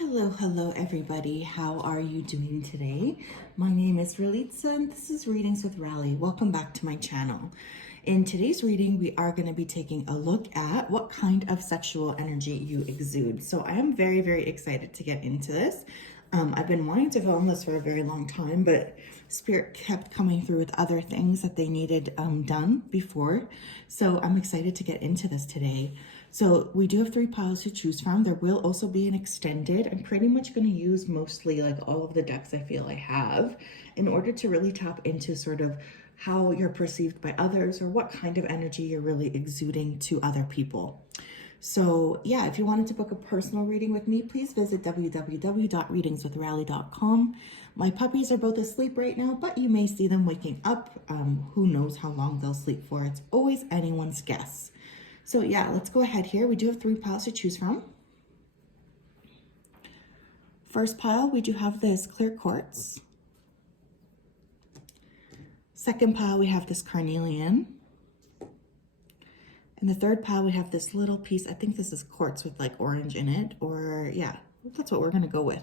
Hello everybody. How are you doing today? My name is Ralitza and this is Readings with Rally. Welcome back to my channel. In today's reading, we are going to be taking a look at what kind of sexual energy you exude. So I am very excited to get into this. I've been wanting to film this for a very long time, but Spirit kept coming through with other things that they needed done before. So I'm excited to get into this today. So we do have 3 piles to choose from. There will also be an extended. I'm pretty much going to use mostly like all of the decks I feel I have in order to really tap into sort of how you're perceived by others or what kind of energy you're really exuding to other people. So yeah, if you wanted to book a personal reading with me, please visit www.readingswithrally.com. My puppies are both asleep right now, but you may see them waking up. Who knows how long they'll sleep for. It's always anyone's guess. So yeah, let's go ahead here. We do have 3 piles to choose from. First pile, we do have this clear quartz. Second pile, we have this carnelian. In the third pile, we have this little piece. I think this is quartz with like orange in it, or yeah, that's what we're gonna go with.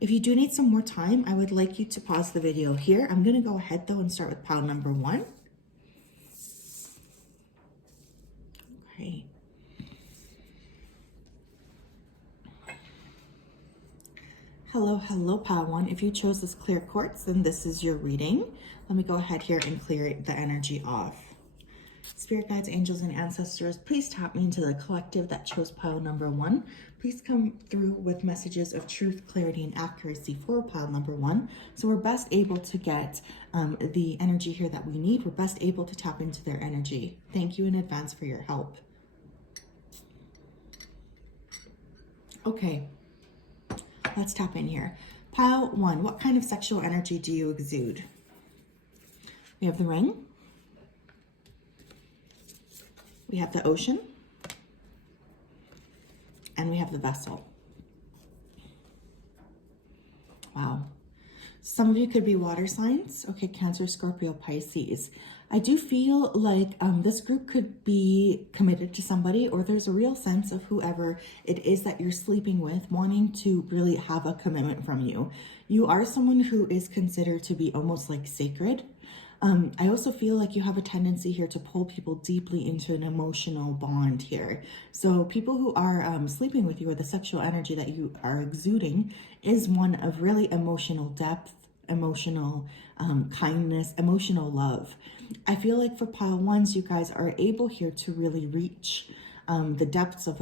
If you do need some more time, I would like you to pause the video here. I'm gonna go ahead though and start with pile number 1. Okay. Hello, pile 1. If you chose this clear quartz, then this is your reading. Let me go ahead here and clear the energy off. Spirit guides, angels, and ancestors, please tap me into the collective that chose pile number 1. Please come through with messages of truth, clarity, and accuracy for pile number 1. So we're best able to get the energy here that we need. We're best able to tap into their energy. Thank you in advance for your help. Okay, let's tap in here. Pile 1, what kind of sexual energy do you exude? We have the ring. We have the ocean, and we have the vessel. Wow. Some of you could be water signs. Okay, Cancer, Scorpio, Pisces. I do feel like this group could be committed to somebody, or there's a real sense of whoever it is that you're sleeping with wanting to really have a commitment from you. You are someone who is considered to be almost like sacred. I also feel like you have a tendency here to pull people deeply into an emotional bond here. So people who are sleeping with you, or the sexual energy that you are exuding, is one of really emotional depth, emotional kindness, emotional love. I feel like for pile 1s, you guys are able here to really reach the depths of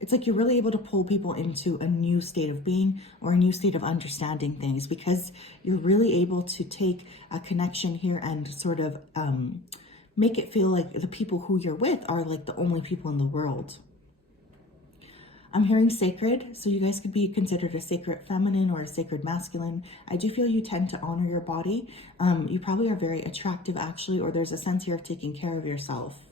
it's like you're really able to pull people into a new state of being or a new state of understanding things, because you're really able to take a connection here and sort of make it feel like the people who you're with are like the only people in the world. I'm hearing sacred, so you guys could be considered a sacred feminine or a sacred masculine. I do feel you tend to honor your body. You probably are very attractive actually, or there's a sense here of taking care of yourself.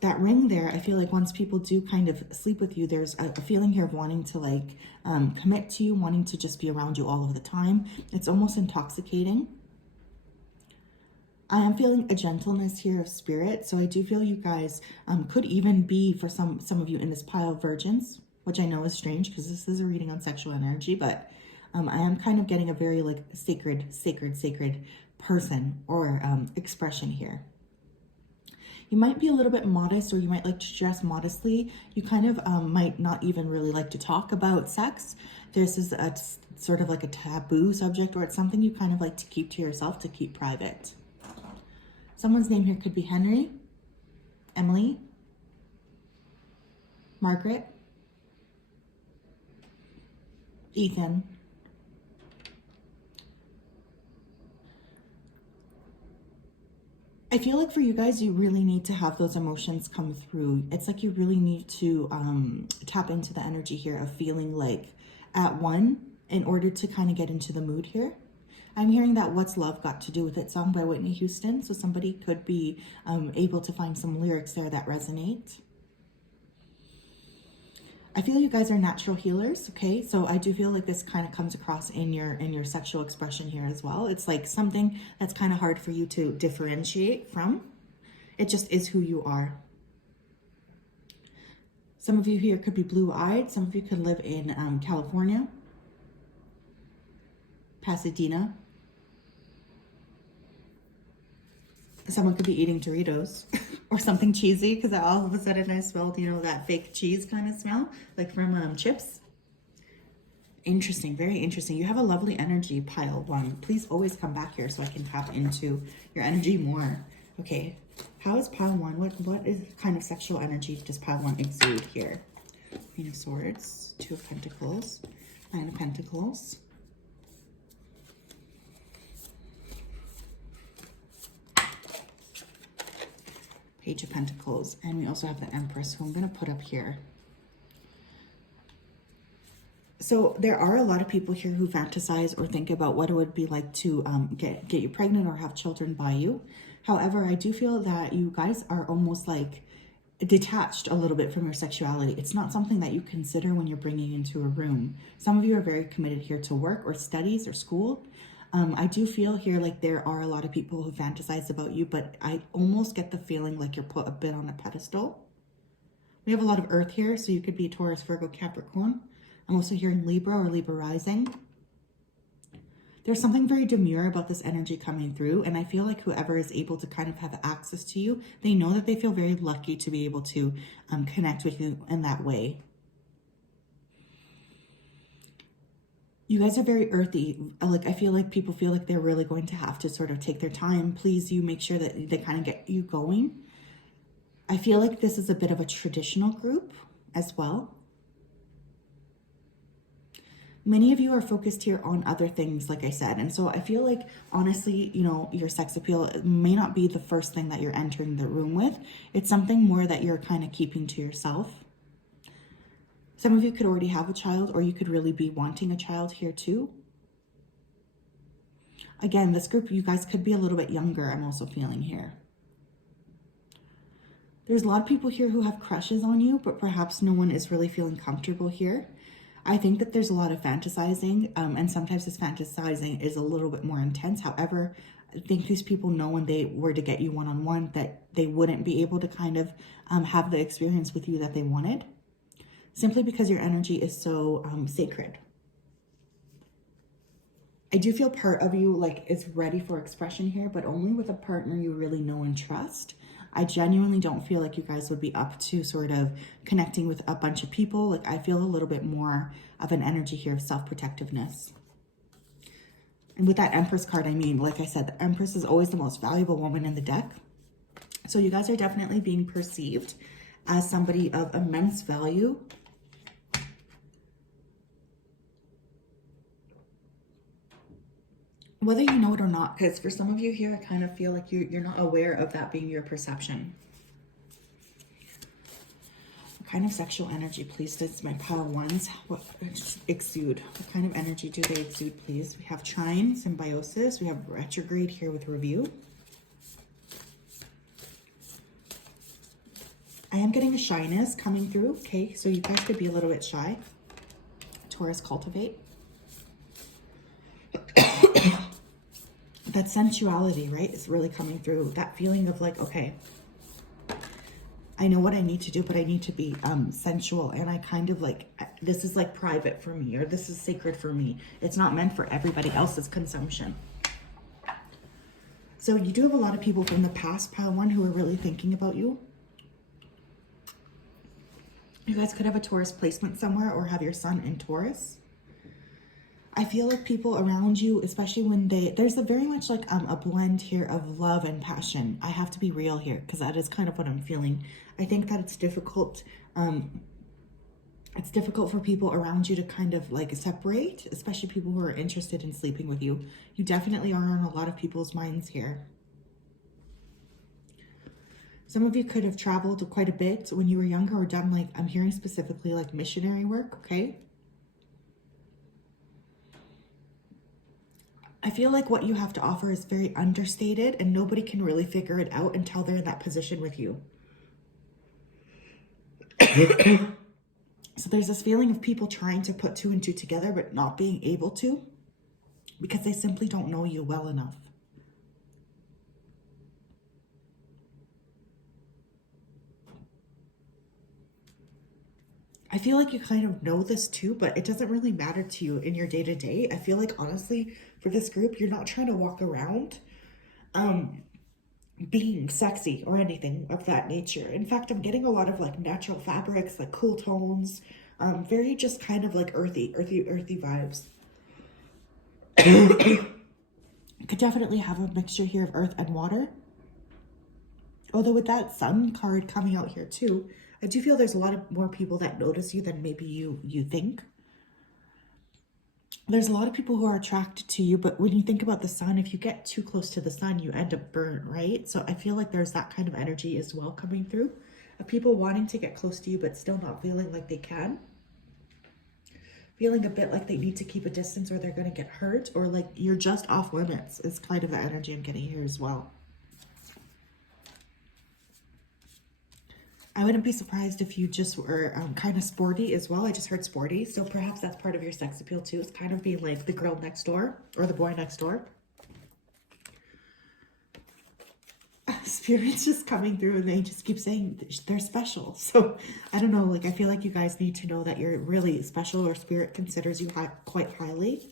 That ring there, I feel like once people do kind of sleep with you, there's a feeling here of wanting to like commit to you, wanting to just be around you all of the time. It's almost intoxicating. I am feeling a gentleness here of spirit. So I do feel you guys could even be, for some of you in this pile, virgins, which I know is strange because this is a reading on sexual energy, but I am kind of getting a very like sacred person or expression here. You might be a little bit modest, or you might like to dress modestly. You kind of might not even really like to talk about sex. This is a sort of like a taboo subject, or it's something you kind of like to keep to yourself, to keep private. Someone's name here could be Henry, Emily, Margaret, Ethan, I feel like for you guys, you really need to have those emotions come through. It's like you really need to tap into the energy here of feeling like at one in order to kind of get into the mood here. I'm hearing that What's Love Got to Do With It song by Whitney Houston. So somebody could be able to find some lyrics there that resonate. I feel you guys are natural healers, okay? So I do feel like this kind of comes across in your sexual expression here as well. It's like something that's kind of hard for you to differentiate from. It just is who you are. Some of you here could be blue-eyed. Some of you could live in California, Pasadena. Someone could be eating Doritos or something cheesy, because all of a sudden I smelled, you know, that fake cheese kind of smell, like from chips. Interesting, very interesting. You have a lovely energy, pile 1. Please always come back here so I can tap into your energy more. Okay, how is pile 1? What is kind of sexual energy does pile 1 exude here? Queen of Swords, 2 of Pentacles, 9 of Pentacles. Page of Pentacles, and we also have the Empress, who I'm going to put up here. So there are a lot of people here who fantasize or think about what it would be like to get you pregnant or have children by you. However, I do feel that you guys are almost like detached a little bit from your sexuality. It's not something that you consider when you're bringing into a room. Some of you are very committed here to work or studies or school. I do feel here like there are a lot of people who fantasize about you, but I almost get the feeling like you're put a bit on a pedestal. We have a lot of earth here, so you could be Taurus, Virgo, Capricorn. I'm also hearing Libra or Libra rising. There's something very demure about this energy coming through, and I feel like whoever is able to kind of have access to you, they know that they feel very lucky to be able to connect with you in that way. You guys are very earthy. Like, I feel like people feel like they're really going to have to sort of take their time. Please, you make sure that they kind of get you going. I feel like this is a bit of a traditional group as well. Many of you are focused here on other things, like I said. And so I feel like, honestly, you know, your sex appeal may not be the first thing that you're entering the room with. It's something more that you're kind of keeping to yourself. Some of you could already have a child, or you could really be wanting a child here too. Again, this group, you guys could be a little bit younger, I'm also feeling here. There's a lot of people here who have crushes on you, but perhaps no one is really feeling comfortable here. I think that there's a lot of fantasizing, and sometimes this fantasizing is a little bit more intense. However, I think these people know when they were to get you one-on-one that they wouldn't be able to kind of have the experience with you that they wanted, simply because your energy is so sacred. I do feel part of you like is ready for expression here, but only with a partner you really know and trust. I genuinely don't feel like you guys would be up to sort of connecting with a bunch of people. Like, I feel a little bit more of an energy here of self-protectiveness. And with that Empress card, I mean, like I said, the Empress is always the most valuable woman in the deck. So you guys are definitely being perceived as somebody of immense value. Whether you know it or not, because for some of you here, I kind of feel like you're not aware of that being your perception. What kind of sexual energy, please, does my pile ones exude? What kind of energy do they exude, please? We have trine, symbiosis. We have retrograde here with review. I am getting a shyness coming through. Okay, so you guys could be a little bit shy. Taurus, cultivate. That sensuality, right, is really coming through. That feeling of like, okay, I know what I need to do, but I need to be sensual. And I kind of like, this is like private for me, or this is sacred for me. It's not meant for everybody else's consumption. So you do have a lot of people from the past, pile one, who are really thinking about you. You guys could have a Taurus placement somewhere or have your sun in Taurus. I feel like people around you, especially when there's a very much like a blend here of love and passion. I have to be real here because that is kind of what I'm feeling. I think that it's difficult. It's difficult for people around you to kind of like separate, especially people who are interested in sleeping with you. You definitely are on a lot of people's minds here. Some of you could have traveled quite a bit when you were younger or done like, I'm hearing specifically like missionary work, okay? I feel like what you have to offer is very understated and nobody can really figure it out until they're in that position with you. So there's this feeling of people trying to put two and two together but not being able to because they simply don't know you well enough. I feel like you kind of know this too, but it doesn't really matter to you in your day-to-day. I feel like honestly, for this group, you're not trying to walk around being sexy or anything of that nature. In fact, I'm getting a lot of like natural fabrics, like cool tones, very just kind of like earthy vibes. Could definitely have a mixture here of earth and water. Although with that sun card coming out here too, I do feel there's a lot of more people that notice you than maybe you think. There's a lot of people who are attracted to you, but when you think about the sun, if you get too close to the sun, you end up burnt, right? So I feel like there's that kind of energy as well coming through of people wanting to get close to you, but still not feeling like they can. Feeling a bit like they need to keep a distance or they're going to get hurt, or like you're just off limits is kind of the energy I'm getting here as well. I wouldn't be surprised if you just were kind of sporty as well. I just heard sporty. So perhaps that's part of your sex appeal too. It's kind of being like the girl next door or the boy next door. Spirit's just coming through and they just keep saying they're special. So I don't know, like I feel like you guys need to know that you're really special, or Spirit considers you quite highly.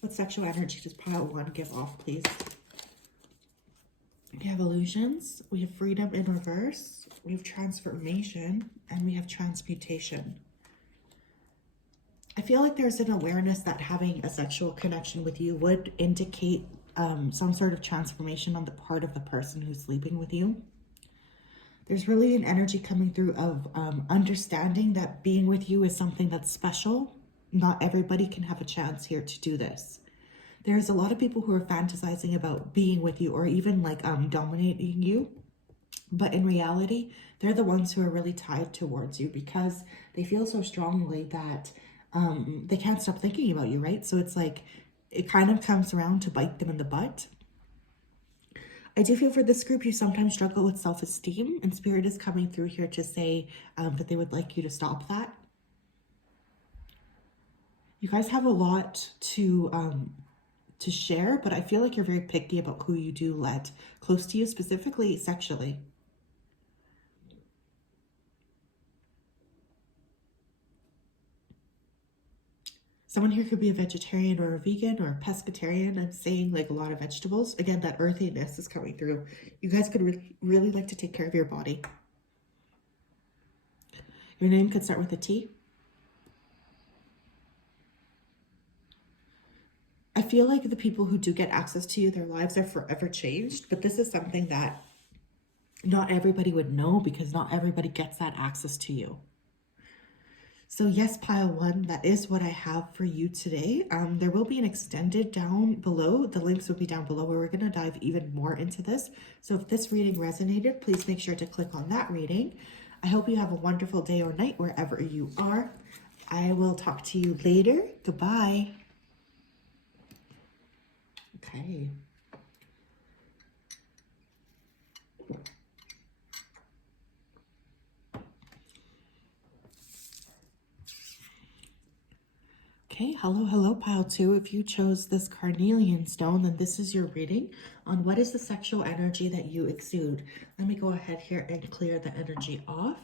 What sexual energy does pile 1 give off, please? We have illusions, we have freedom in reverse, we have transformation, and we have transmutation. I feel like there's an awareness that having a sexual connection with you would indicate some sort of transformation on the part of the person who's sleeping with you. There's really an energy coming through of understanding that being with you is something that's special. Not everybody can have a chance here to do this. There's a lot of people who are fantasizing about being with you or even like dominating you. But in reality, they're the ones who are really tied towards you because they feel so strongly that they can't stop thinking about you, right? So it's like, it kind of comes around to bite them in the butt. I do feel for this group, you sometimes struggle with self-esteem, and Spirit is coming through here to say that they would like you to stop that. You guys have a lot to share, but I feel like you're very picky about who you do let close to you, specifically sexually. Someone here could be a vegetarian or a vegan or a pescatarian. I'm saying like a lot of vegetables. Again, that earthiness is coming through. You guys could really like to take care of your body. Your name could start with a T. I feel like the people who do get access to you, their lives are forever changed, but this is something that not everybody would know because not everybody gets that access to you. So yes, pile 1, that is what I have for you today. There will be an extended down below. The links will be down below where we're going to dive even more into this. So if this reading resonated, please make sure to click on that reading. I hope you have a wonderful day or night wherever you are. I will talk to you later. Goodbye. Okay. Okay, hello, pile 2. If you chose this carnelian stone, then this is your reading on what is the sexual energy that you exude. Let me go ahead here and clear the energy off.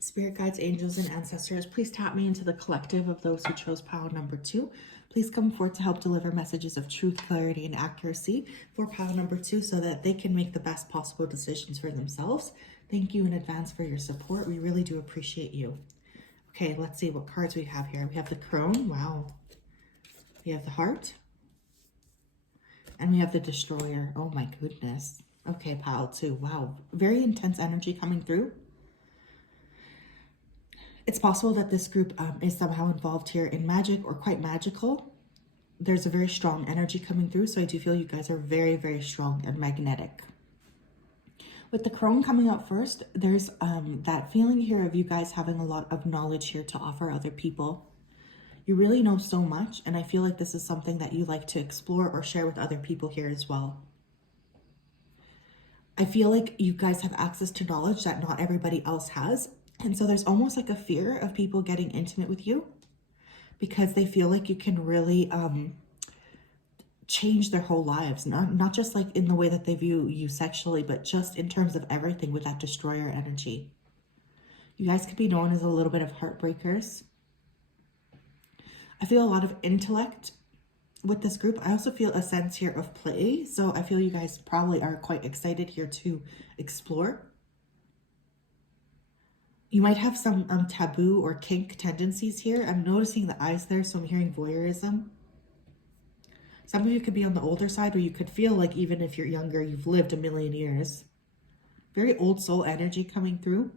Spirit guides, angels, and ancestors, please tap me into the collective of those who chose pile number 2. Please come forth to help deliver messages of truth, clarity, and accuracy for pile number 2 so that they can make the best possible decisions for themselves. Thank you in advance for your support. We really do appreciate you. Okay, let's see what cards we have here. We have the crone. Wow. We have the heart. And we have the destroyer. Oh my goodness. Okay, pile 2. Wow. Very intense energy coming through. It's possible that this group is somehow involved here in magic or quite magical. There's a very strong energy coming through, so I do feel you guys are very, very strong and magnetic. With the crone coming out first, there's that feeling here of you guys having a lot of knowledge here to offer other people. You really know so much, and I feel like this is something that you like to explore or share with other people here as well. I feel like you guys have access to knowledge that not everybody else has, and so there's almost like a fear of people getting intimate with you because they feel like you can really change their whole lives, not just like in the way that they view you sexually, but just in terms of everything with that destroyer energy. You guys could be known as a little bit of heartbreakers. I feel a lot of intellect with this group. I also feel a sense here of play. So I feel you guys probably are quite excited here to explore. You might have some taboo or kink tendencies here. I'm noticing the eyes there, so I'm hearing voyeurism. Some of you could be on the older side, or you could feel like even if you're younger, you've lived a million years. Very old soul energy coming through.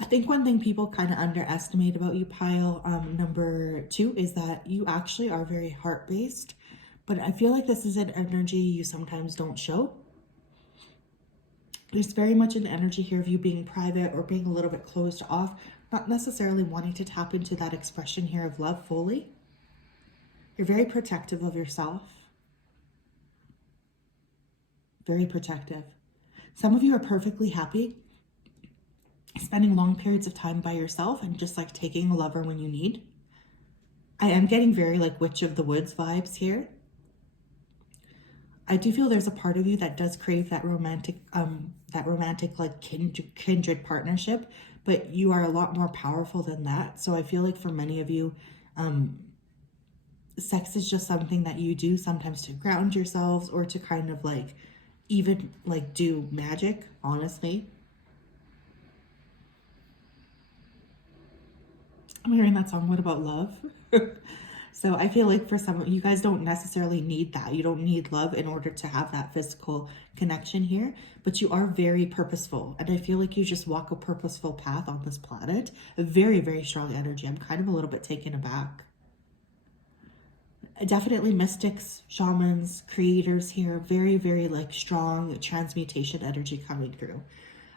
I think one thing people kind of underestimate about you, pile number 2, is that you actually are very heart-based, but I feel like this is an energy you sometimes don't show. There's very much an energy here of you being private or being a little bit closed off, not necessarily wanting to tap into that expression here of love fully. You're very protective of yourself. Very protective. Some of you are perfectly happy spending long periods of time by yourself and just like taking a lover when you need. I am getting very like Witch of the Woods vibes here. I do feel there's a part of you that does crave that romantic like kindred partnership, but you are a lot more powerful than that. So I feel like for many of you, sex is just something that you do sometimes to ground yourselves or to kind of like even like do magic, honestly. I'm hearing that song, What About Love? So I feel like for some of you guys don't necessarily need that. You don't need love in order to have that physical connection here, but you are very purposeful. And I feel like you just walk a purposeful path on this planet. A very, very strong energy. I'm kind of a little bit taken aback. Definitely mystics, shamans, creators here. Very, very like strong transmutation energy coming through.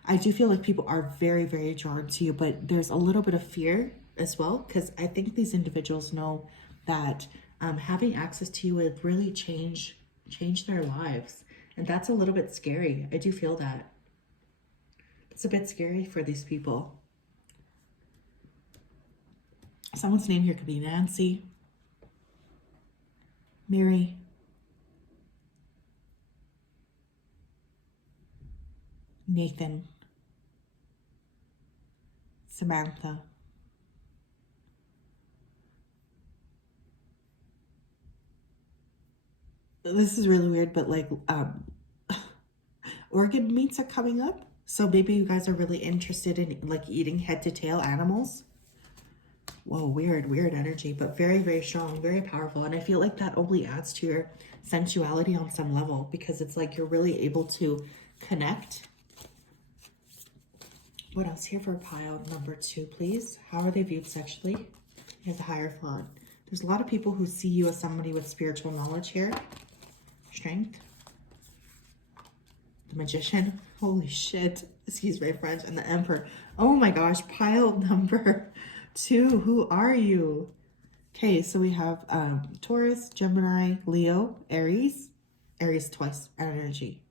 I do feel like people are very, very drawn to you, but there's a little bit of fear as well, because I think these individuals know that having access to you would really change their lives. And that's a little bit scary. I do feel that. It's a bit scary for these people. Someone's name here could be Nancy, Mary, Nathan, Samantha. This is really weird, but like organ meats are coming up. So maybe you guys are really interested in like eating head to tail animals. Whoa, weird energy, but very, very strong, very powerful. And I feel like that only adds to your sensuality on some level, because it's like you're really able to connect. What else here for pile number 2, please? How are they viewed sexually? You have the Hierophant. There's a lot of people who see you as somebody with spiritual knowledge here. Strength. The Magician. Holy shit. Excuse my French. And the Emperor. Oh my gosh. Pile number 2. Who are you? Okay, so we have Taurus, Gemini, Leo, Aries. Aries twice energy.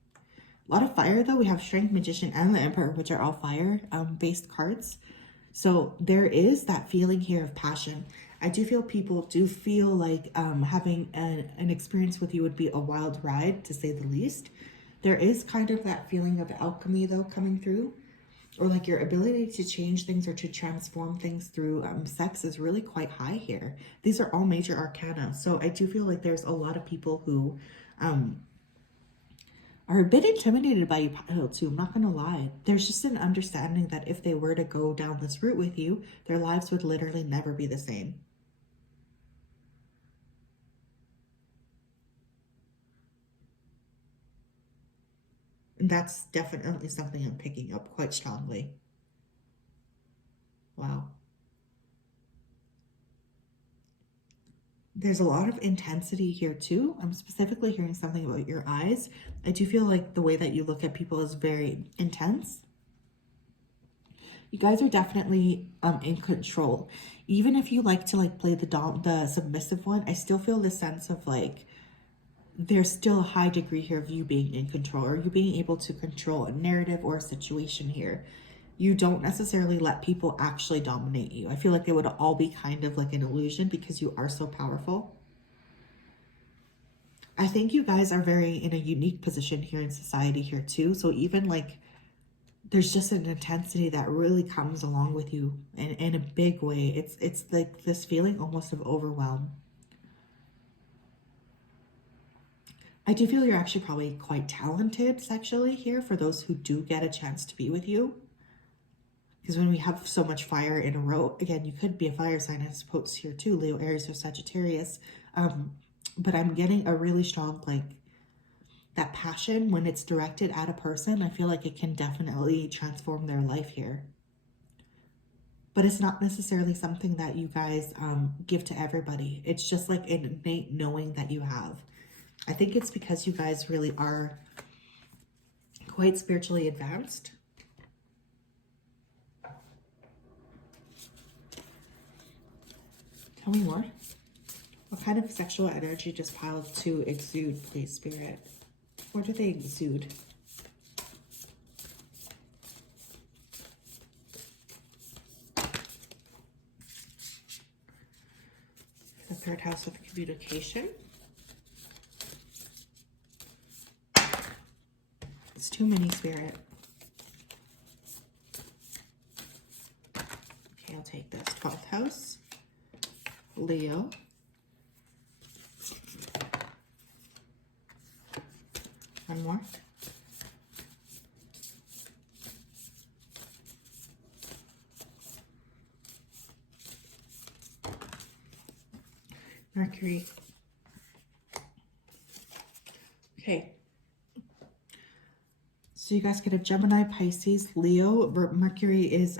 A lot of fire though. We have Strength, Magician, and the Emperor, which are all fire based cards. So there is that feeling here of passion. I do feel people do feel like having an experience with you would be a wild ride, to say the least. There is kind of that feeling of alchemy though coming through, or like your ability to change things or to transform things through sex is really quite high here. These are all major arcana. So I do feel like there's a lot of people who are a bit intimidated by you, Pile, too. I'm not going to lie. There's just an understanding that if they were to go down this route with you, their lives would literally never be the same. And that's definitely something I'm picking up quite strongly. Wow. There's a lot of intensity here too. I'm specifically hearing something about your eyes. I do feel like the way that you look at people is very intense. You guys are definitely in control. Even if you like to like play the submissive one, I still feel this sense of like there's still a high degree here of you being in control, or you being able to control a narrative or a situation here. You don't necessarily let people actually dominate you. I feel like they would all be kind of like an illusion because you are so powerful. I think you guys are very in a unique position here in society here too. So even like there's just an intensity that really comes along with you in a big way. It's like this feeling almost of overwhelm. I do feel you're actually probably quite talented sexually here for those who do get a chance to be with you. Because when we have so much fire in a row, again, you could be a fire sign, I suppose, here too, Leo, Aries, or Sagittarius. But I'm getting a really strong, like, that passion when it's directed at a person. I feel like it can definitely transform their life here. But it's not necessarily something that you guys give to everybody. It's just like an innate knowing that you have. I think it's because you guys really are quite spiritually advanced. Tell me more. What kind of sexual energy just piled to exude, please, Spirit? What do they exude? The third house of communication. It's too many, Spirit. Okay, I'll take this. 12th house. Leo. One more. Mercury. Okay. So you guys could have Gemini, Pisces, Leo. Mercury is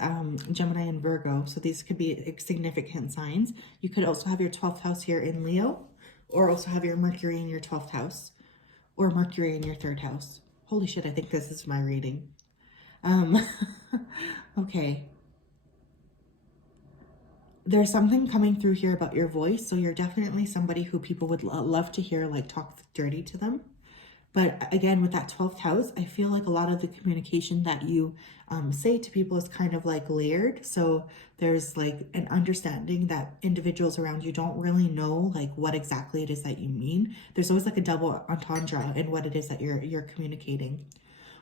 Gemini and Virgo. So these could be significant signs. You could also have your 12th house here in Leo, or also have your Mercury in your 12th house, or Mercury in your 3rd house. Holy shit, I think this is my reading. Okay. There's something coming through here about your voice. So you're definitely somebody who people would love to hear, like, talk dirty to them. But again, with that 12th house, I feel like a lot of the communication that you say to people is kind of like layered. So there's like an understanding that individuals around you don't really know like what exactly it is that you mean. There's always like a double entendre in what it is that you're communicating.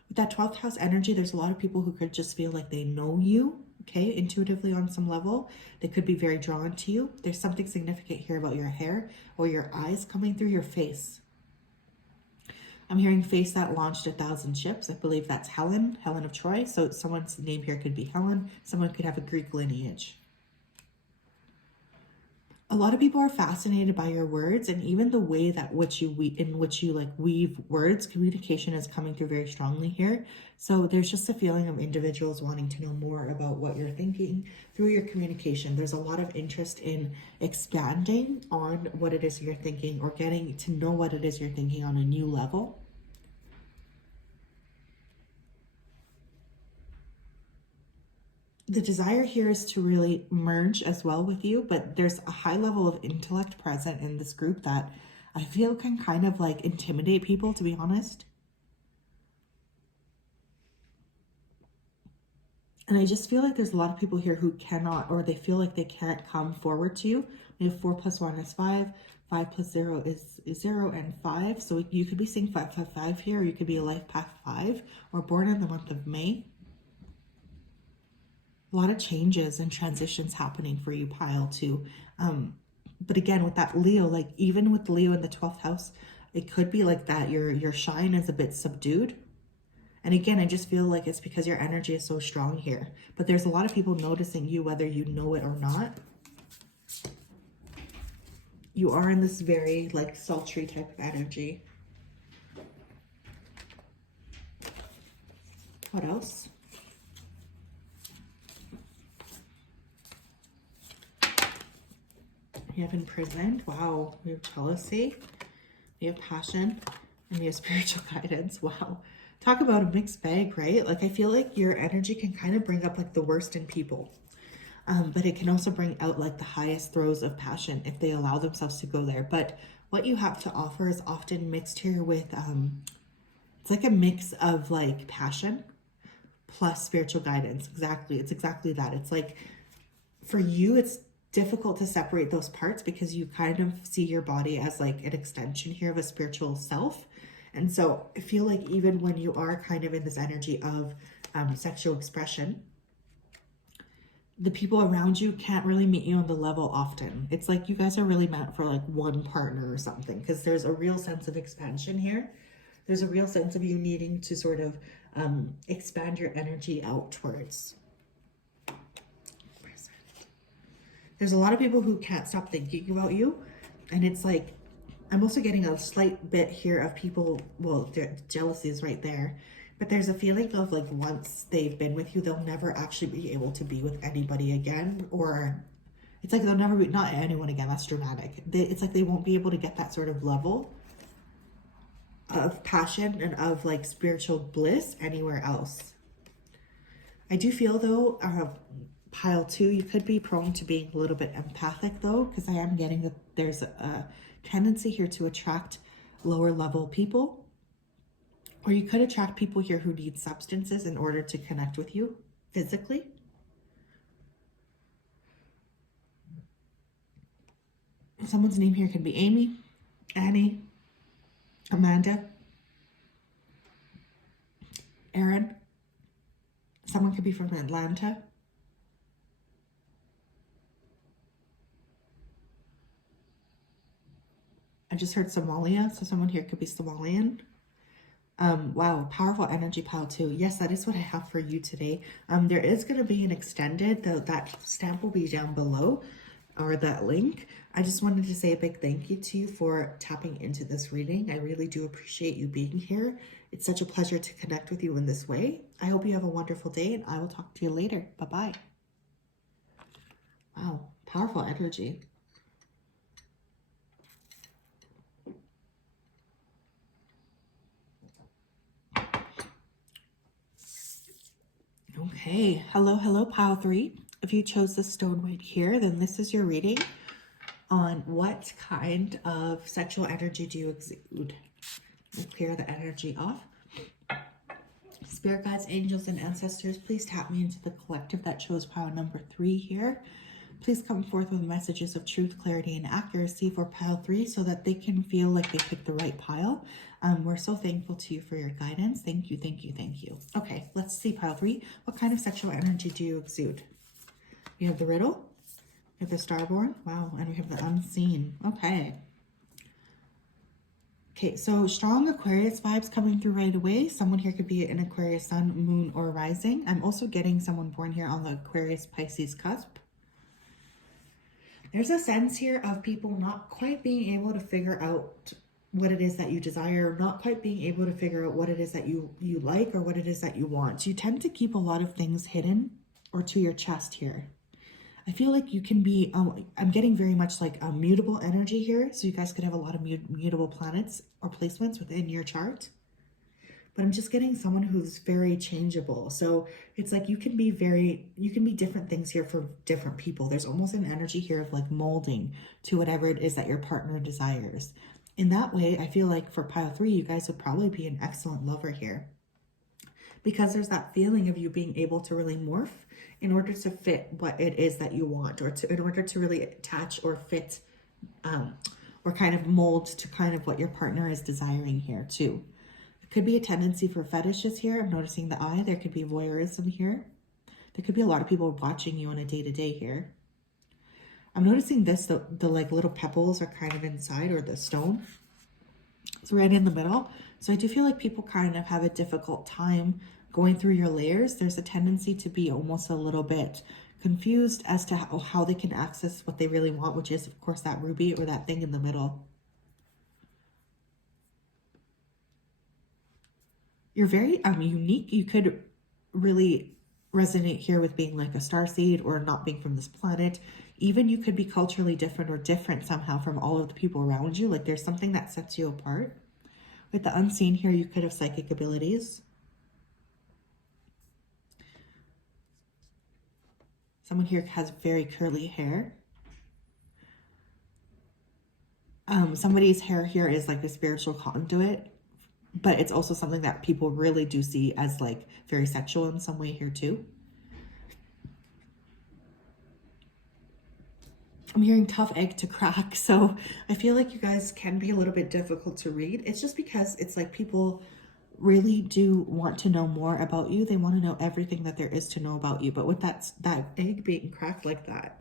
With that 12th house energy, there's a lot of people who could just feel like they know you, okay, intuitively on some level. They could be very drawn to you. There's something significant here about your hair or your eyes coming through your face. I'm hearing face that launched 1,000 ships. I believe that's Helen of Troy. So someone's name here could be Helen. Someone could have a Greek lineage. A lot of people are fascinated by your words and even the way that in which you like weave words. Communication is coming through very strongly here. So there's just a feeling of individuals wanting to know more about what you're thinking through your communication. There's a lot of interest in expanding on what it is you're thinking or getting to know what it is you're thinking on a new level. The desire here is to really merge as well with you, but there's a high level of intellect present in this group that I feel can kind of like intimidate people, to be honest. And I just feel like there's a lot of people here who cannot, or they feel like they can't come forward to you. We have 4 + 1 is 5. 5 + 0 is 0 and 5. So you could be seeing 555 here, or you could be a life path 5 or born in the month of May. A lot of changes and transitions happening for you, Pile, too. But again, with that Leo, like even with Leo in the 12th house, it could be like that your shine is a bit subdued. And again, I just feel like it's because your energy is so strong here. But there's a lot of people noticing you, whether you know it or not. You are in this very like sultry type of energy. What else? We have imprisoned. Wow. We have jealousy. We have passion. And we have spiritual guidance. Wow. Talk about a mixed bag, right? Like I feel like your energy can kind of bring up like the worst in people. But it can also bring out like the highest throes of passion if they allow themselves to go there. But what you have to offer is often mixed here with, it's like a mix of like passion plus spiritual guidance. Exactly. It's exactly that. It's like for you, it's difficult to separate those parts because you kind of see your body as like an extension here of a spiritual self. And so I feel like even when you are kind of in this energy of sexual expression, the people around you can't really meet you on the level often. It's like you guys are really meant for like one partner or something, because there's a real sense of expansion here. There's a real sense of you needing to sort of expand your energy outwards. There's a lot of people who can't stop thinking about you. And it's like, I'm also getting a slight bit here of people, well, jealousy is right there. But there's a feeling of like once they've been with you, they'll never actually be able to be with anybody again. Or it's like they'll never be, not anyone again, that's dramatic. It's like they won't be able to get that sort of level of passion and of like spiritual bliss anywhere else. I do feel though, pile 2, you could be prone to being a little bit empathic though, because I am getting that there's a tendency here to attract lower level people, or you could attract people here who need substances in order to connect with you physically. Someone's name here could be Amy, Annie, Amanda, Aaron. Someone could be from Atlanta. I just heard Somalia, so someone here could be Somalian. Wow, powerful energy pile 2. Yes, that is what I have for you today. There is going to be an extended, that stamp will be down below, or that link. I just wanted to say a big thank you to you for tapping into this reading. I really do appreciate you being here. It's such a pleasure to connect with you in this way. I hope you have a wonderful day, and I will talk to you later. Bye-bye. Wow, powerful energy. Okay, hello, pile 3. If you chose the stone right here, then this is your reading on what kind of sexual energy do you exude. We'll clear the energy off. Spirit guides, angels, and ancestors, please tap me into the collective that chose pile number 3 here. Please come forth with messages of truth, clarity, and accuracy for pile 3 so that they can feel like they picked the right pile. We're so thankful to you for your guidance. Thank you, thank you, thank you. Okay, let's see pile 3. What kind of sexual energy do you exude? We have the riddle, we have the starborn, wow, and we have the unseen. Okay. Okay, so strong Aquarius vibes coming through right away. Someone here could be an Aquarius sun, moon, or rising. I'm also getting someone born here on the Aquarius Pisces cusp. There's a sense here of people not quite being able to figure out what it is that you desire, not quite being able to figure out what it is that you like or what it is that you want. You tend to keep a lot of things hidden or to your chest here. I feel like you can be, I'm getting very much like a mutable energy here. So you guys could have a lot of mutable planets or placements within your chart. But I'm just getting someone who's very changeable. So it's like you can be different things here for different people. There's almost an energy here of like molding to whatever it is that your partner desires. In that way, I feel like for pile 3, you guys would probably be an excellent lover here. Because there's that feeling of you being able to really morph in order to fit what it is that you want, or in order to really attach or fit or kind of mold to kind of what your partner is desiring here too. It could be a tendency for fetishes here. I'm noticing the eye. There could be voyeurism here. There could be a lot of people watching you on a day-to-day here. I'm noticing this, the like little pebbles are kind of inside, or the stone. It's right in the middle. So I do feel like people kind of have a difficult time going through your layers. There's a tendency to be almost a little bit confused as to how they can access what they really want, which is, of course, that ruby or that thing in the middle. You're very unique. You could really resonate here with being like a starseed or not being from this planet. Even you could be culturally different or different somehow from all of the people around you. Like there's something that sets you apart. With the unseen here, you could have psychic abilities. Someone here has very curly hair. Somebody's hair here is like a spiritual conduit, but it's also something that people really do see as like very sexual in some way here too. I'm hearing tough egg to crack, so I feel like you guys can be a little bit difficult to read. It's just because it's like people really do want to know more about you. They want to know everything that there is to know about you. But with that egg being cracked like that,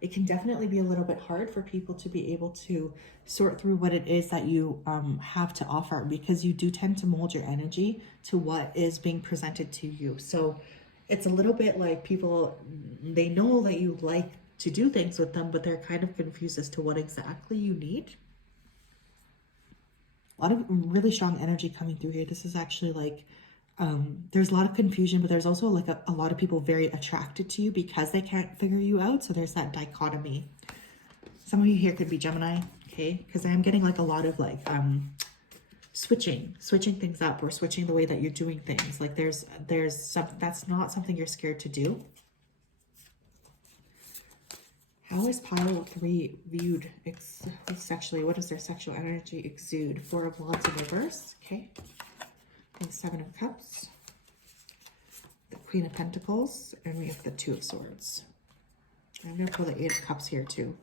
it can definitely be a little bit hard for people to be able to sort through what it is that you have to offer, because you do tend to mold your energy to what is being presented to you. So it's a little bit like people, they know that you like to do things with them, but they're kind of confused as to what exactly you need. A lot of really strong energy coming through here. This is actually like, there's a lot of confusion, but there's also like a lot of people very attracted to you because they can't figure you out. So there's that dichotomy. Some of you here could be Gemini, okay? Because I am getting like a lot of like switching things up, or switching the way that you're doing things. Like there's something that's not something you're scared to do. How is pile 3 viewed sexually? What is their sexual energy exude? 4 of Wands in reverse, okay? And 7 of Cups, the Queen of Pentacles, and we have the 2 of Swords. I'm going to pull the 8 of Cups here too.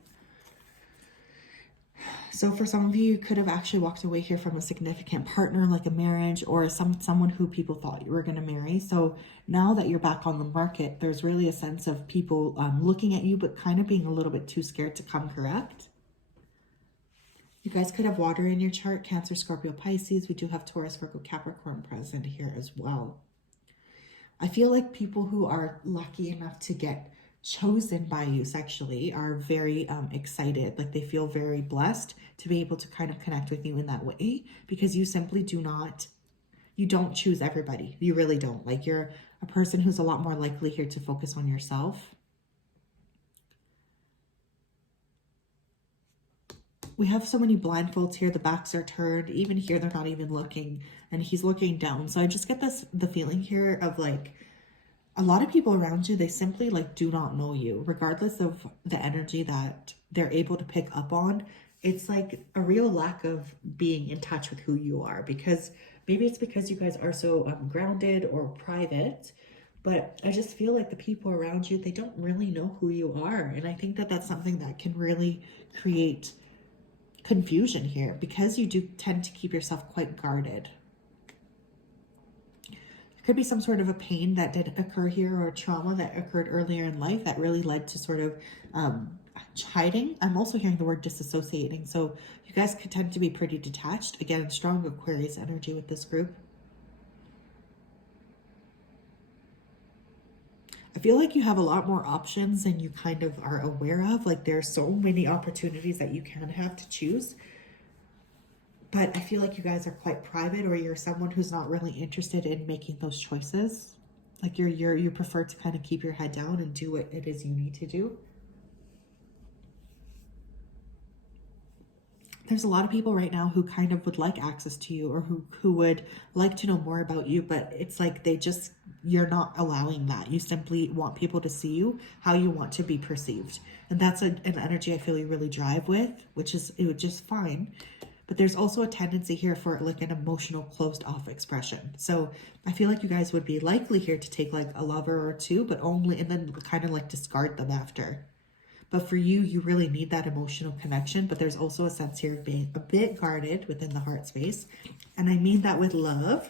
So for some of you, you could have actually walked away here from a significant partner, like a marriage, or someone who people thought you were going to marry. So now that you're back on the market, there's really a sense of people looking at you, but kind of being a little bit too scared to come correct. You guys could have water in your chart, Cancer, Scorpio, Pisces. We do have Taurus, Virgo, Capricorn present here as well. I feel like people who are lucky enough to get chosen by you sexually are very excited. Like they feel very blessed to be able to kind of connect with you in that way, because you simply you don't choose everybody. You really don't. Like you're a person who's a lot more likely here to focus on yourself. We have so many blindfolds here. The backs are turned. Even here, they're not even looking, and he's looking down. So I just get the feeling here of like, a lot of people around you, they simply like do not know you, regardless of the energy that they're able to pick up on. It's like a real lack of being in touch with who you are, because maybe it's because you guys are so grounded or private, but I just feel like the people around you, they don't really know who you are. And I think that that's something that can really create confusion here, because you do tend to keep yourself quite guarded. Could be some sort of a pain that did occur here, or trauma that occurred earlier in life that really led to sort of hiding. I'm also hearing the word disassociating. So you guys could tend to be pretty detached. Again, strong Aquarius energy with this group. I feel like you have a lot more options than you kind of are aware of. Like there's so many opportunities that you can have to choose. But I feel like you guys are quite private, or you're someone who's not really interested in making those choices. Like you prefer to kind of keep your head down and do what it is you need to do. There's a lot of people right now who kind of would like access to you, or who would like to know more about you, but it's like you're not allowing that. You simply want people to see you how you want to be perceived. And that's an energy I feel you really drive with, which is just fine. But there's also a tendency here for like an emotional closed off expression. So I feel like you guys would be likely here to take like a lover or two, but only, and then kind of like discard them after. But for you, you really need that emotional connection. But there's also a sense here of being a bit guarded within the heart space. And I mean that with love,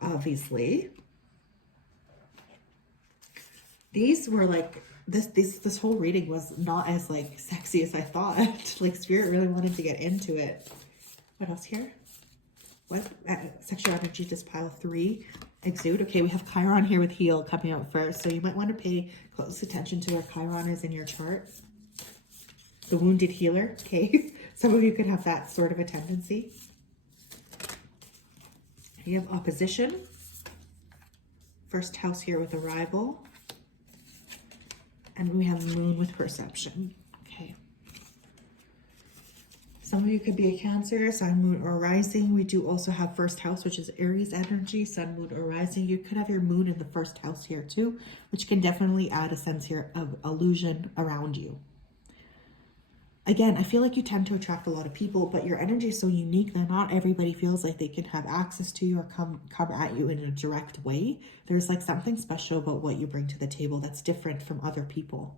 obviously. These were like, this whole reading was not as like sexy as I thought. Like Spirit really wanted to get into it. What else here? What? Sexual energy, just pile 3. Exude. Okay, we have Chiron here with heal coming out first. So you might want to pay close attention to where Chiron is in your chart. The wounded healer. Okay. Some of you could have that sort of a tendency. You have opposition. First house here with arrival. And we have moon with perception. Okay. Some of you could be a Cancer, Sun, Moon, or Rising. We do also have first house, which is Aries energy, Sun, Moon, or Rising. You could have your moon in the first house here too, which can definitely add a sense here of illusion around you. Again, I feel like you tend to attract a lot of people, but your energy is so unique that not everybody feels like they can have access to you or come at you in a direct way. There's like something special about what you bring to the table that's different from other people.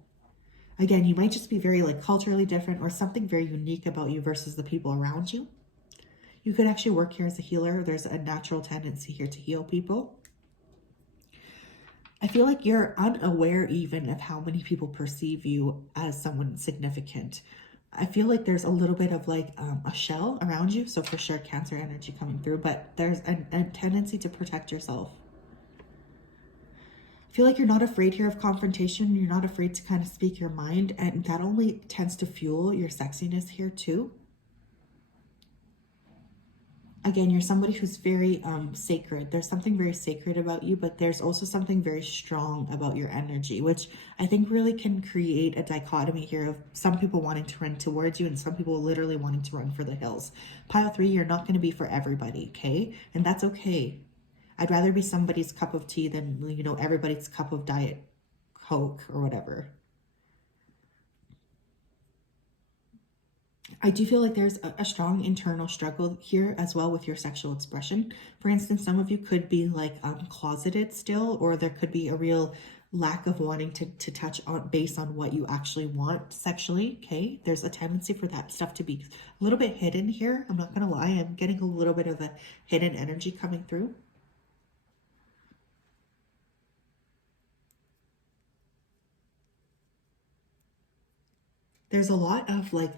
Again, you might just be very like culturally different, or something very unique about you versus the people around you. You could actually work here as a healer. There's a natural tendency here to heal people. I feel like you're unaware even of how many people perceive you as someone significant. I feel like there's a little bit of like a shell around you. So for sure, Cancer energy coming through, but there's a tendency to protect yourself. I feel like you're not afraid here of confrontation. You're not afraid to kind of speak your mind, and that only tends to fuel your sexiness here too. Again, you're somebody who's very sacred. There's something very sacred about you, but there's also something very strong about your energy, which I think really can create a dichotomy here of some people wanting to run towards you and some people literally wanting to run for the hills. Pile 3, you're not going to be for everybody, okay? And that's okay. I'd rather be somebody's cup of tea than, you know, everybody's cup of Diet Coke or whatever. I do feel like there's a strong internal struggle here as well with your sexual expression. For instance, some of you could be like closeted still, or there could be a real lack of wanting to touch on based on what you actually want sexually, okay? There's a tendency for that stuff to be a little bit hidden here. I'm not gonna lie, I'm getting a little bit of a hidden energy coming through. There's a lot of like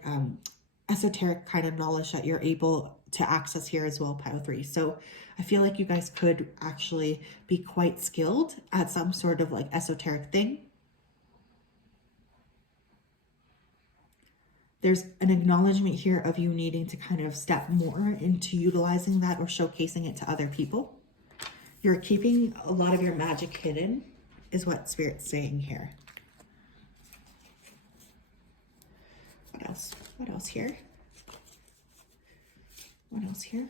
esoteric kind of knowledge that you're able to access here as well, Pile 3. So I feel like you guys could actually be quite skilled at some sort of like esoteric thing. There's an acknowledgement here of you needing to kind of step more into utilizing that or showcasing it to other people. You're keeping a lot of your magic hidden is what Spirit's saying here. What else? What else here? What else here?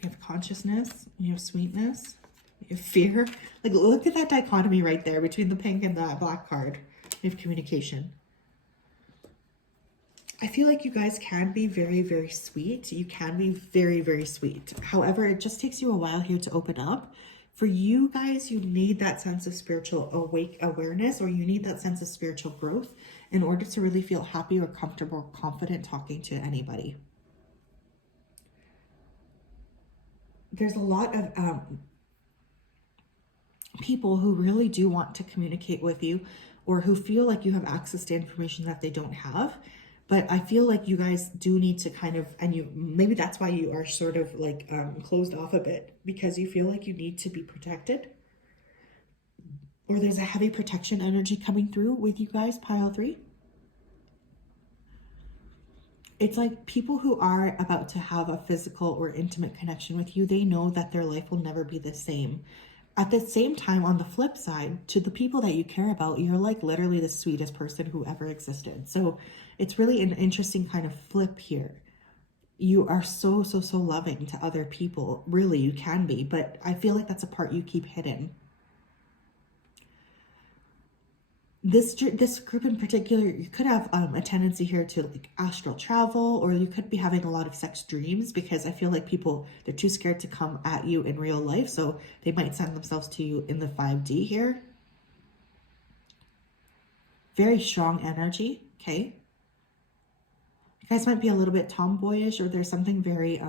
You have consciousness, you have sweetness, you have fear. Like, look at that dichotomy right there between the pink and the black card. You have communication. I feel like you guys can be very, very sweet. You can be very, very sweet. However, it just takes you a while here to open up. For you guys, you need that sense of spiritual awareness, or you need that sense of spiritual growth in order to really feel happy or comfortable or confident talking to anybody. There's a lot of people who really do want to communicate with you, or who feel like you have access to information that they don't have. But I feel like you guys do need to kind of, and you maybe that's why you are sort of like closed off a bit, because you feel like you need to be protected, or there's a heavy protection energy coming through with you guys, Pile 3. It's like people who are about to have a physical or intimate connection with you, they know that their life will never be the same. At the same time, on the flip side, to the people that you care about, you're like literally the sweetest person who ever existed. So it's really an interesting kind of flip here. You are so, so, so loving to other people. Really, you can be. But I feel like that's a part you keep hidden. This group in particular, you could have a tendency here to like astral travel, or you could be having a lot of sex dreams, because I feel like people, they're too scared to come at you in real life, so they might send themselves to you in the 5D here. Very strong energy, okay? You guys might be a little bit tomboyish, or there's something very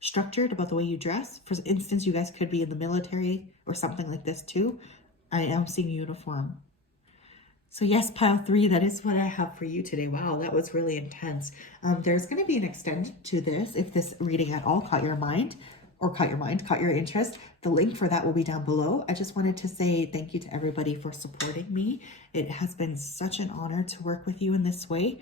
structured about the way you dress. For instance, you guys could be in the military or something like this too. I am seeing uniform. So yes, Pile 3, that is what I have for you today. Wow, that was really intense. There's going to be an extension to this if this reading at all caught your mind, or caught your interest. The link for that will be down below. I just wanted to say thank you to everybody for supporting me. It has been such an honor to work with you in this way.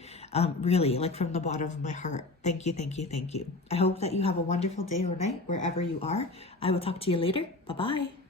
Really, like from the bottom of my heart. Thank you, thank you, thank you. I hope that you have a wonderful day or night wherever you are. I will talk to you later. Bye-bye.